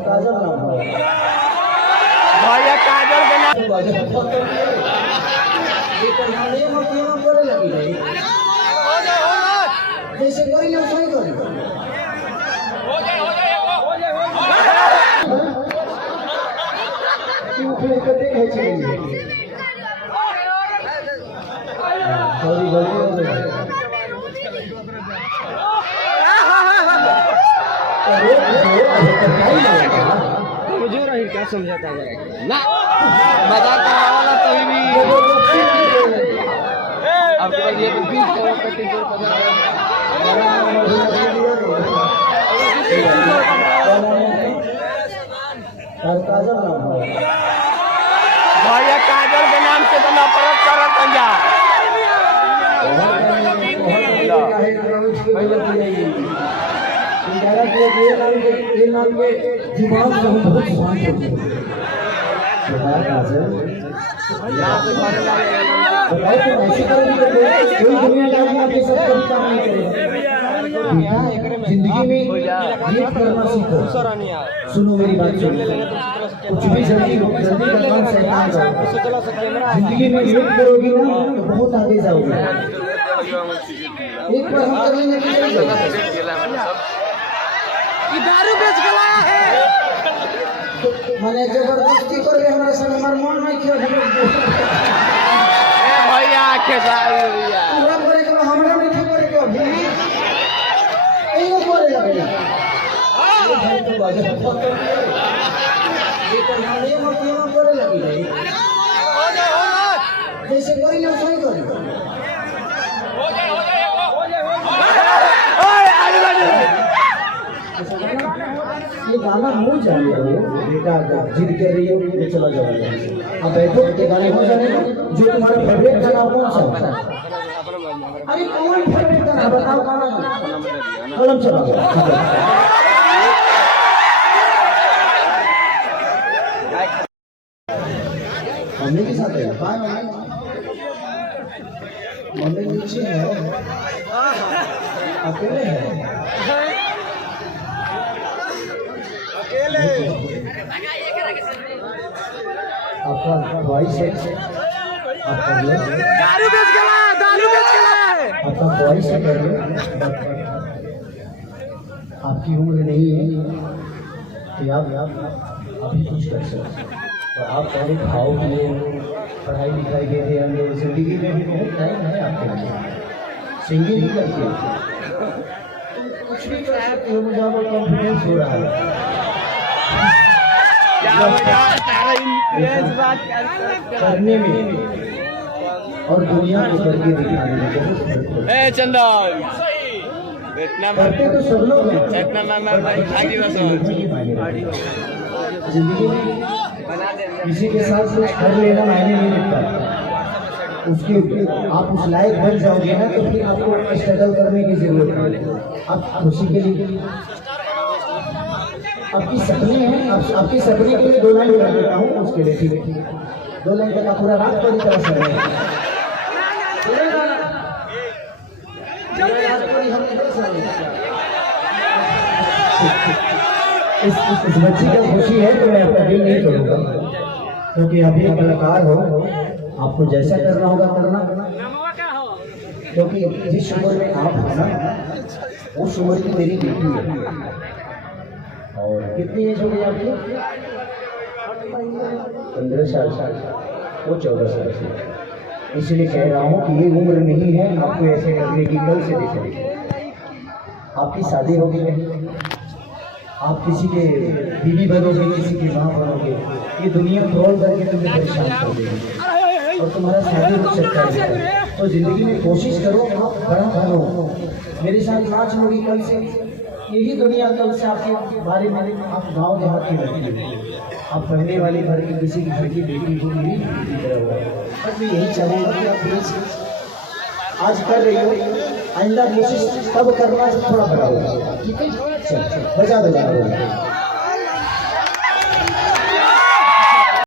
काजल नाम है भैया काजल के नाम जैसे कोई ना सही करी मुझे रही क्या समझाता है ना मजाक करने वाला कभी भी आपके पास ये काजल नाम है भैया काजल के नाम से तो नफरत करत जिंदगी में करना सीखो। सुनो मेरी बात सुनो, कुछ भी जल्दी करना शैतान का। जिंदगी में वेट करोगी ना तो बहुत आगे जाओगे। एक बार हम कर लेंगे दारू बेच के लाया है मैंने जबरदस्ती कर रहे हमारे संग हमारा मन नहीं किया भैया के भैया पूरा करे के हमरा नहीं ठीक करे के अभी एगो करे लगे ये भाई तो बाजे ये तो नाले में क्यों करे लगी है जैसे कोई ना सही करी ये गाना हो जाने दो बेटा, जिद कर रही हो तो चला जाओ। अब बैठो ये गाने हो जाने दो। जो तुम्हारा फेवरेट गाना कौन सा है? अरे कौन फेवरेट गाना बताओ गाना कलम चला दो। मम्मी के साथ है मम्मी नीचे है अकेले है आपका वॉइस है दारू बेच के लाया आपका वॉइस है आपकी उम्र नहीं है कि आप अभी कुछ कर सकते और आप पहले खाओगे पढ़ाई लिखाई के थे अंदर जिंदगी में भी बहुत टाइम है आपके लिए सिंगिंग भी करके कुछ भी कर सकते हो। मुझे आपको कॉन्फिडेंस हो रहा है करने में और दुनिया को करके दिखाने में बहुत फर्क है। चंदा करते तो सब लोग हैं जिंदगी में किसी के साथ कुछ कर लेना मायने नहीं रखता। उसके आप उस लायक बन जाओगे ना तो फिर आपको स्ट्रगल करने की जरूरत है। आप खुशी के लिए आपकी सपने हैं, आपके सपने के लिए 2 लाइन कर देता हूँ उसके लिए ठीक है 2 लाइन का पूरा रात पूरी तरह से इस बच्ची का खुशी है तो मैं आपका दिल नहीं तोड़ूंगा क्योंकि अभी कलाकार हो आपको जैसा करना होगा करना क्योंकि जिस उम्र में आप हो ना उस उम्र की मेरी बेटी है। और कितनी एज हो गई आपकी? 15 साल वो 14 साल से। इसलिए कह रहा हूँ कि ये उम्र नहीं है आपको ऐसे करने की। कल से देखिए आपकी शादी होगी नहीं, आप किसी के बीवी बनोगे, किसी की माँ बनोगे, ये दुनिया ट्रोल करके तुम्हें परेशान कर देगी और तुम्हारा शादी हो सकता है। तो जिंदगी में कोशिश करो आप बड़ा बनो। मेरे साथ 5 लोग कल से यही दुनिया कल से आपके बारे में आप गाँव देहात की लड़की आप पहले वाली घर की किसी की घर की बेटी को मेरी बेटी तरह हुआ है। बट मैं यही चाहूँगा कि आप प्लीज आज कर रही हो आइंदा कोशिश तब करना थोड़ा बड़ा होगा। ठीक है, चल बजा दो।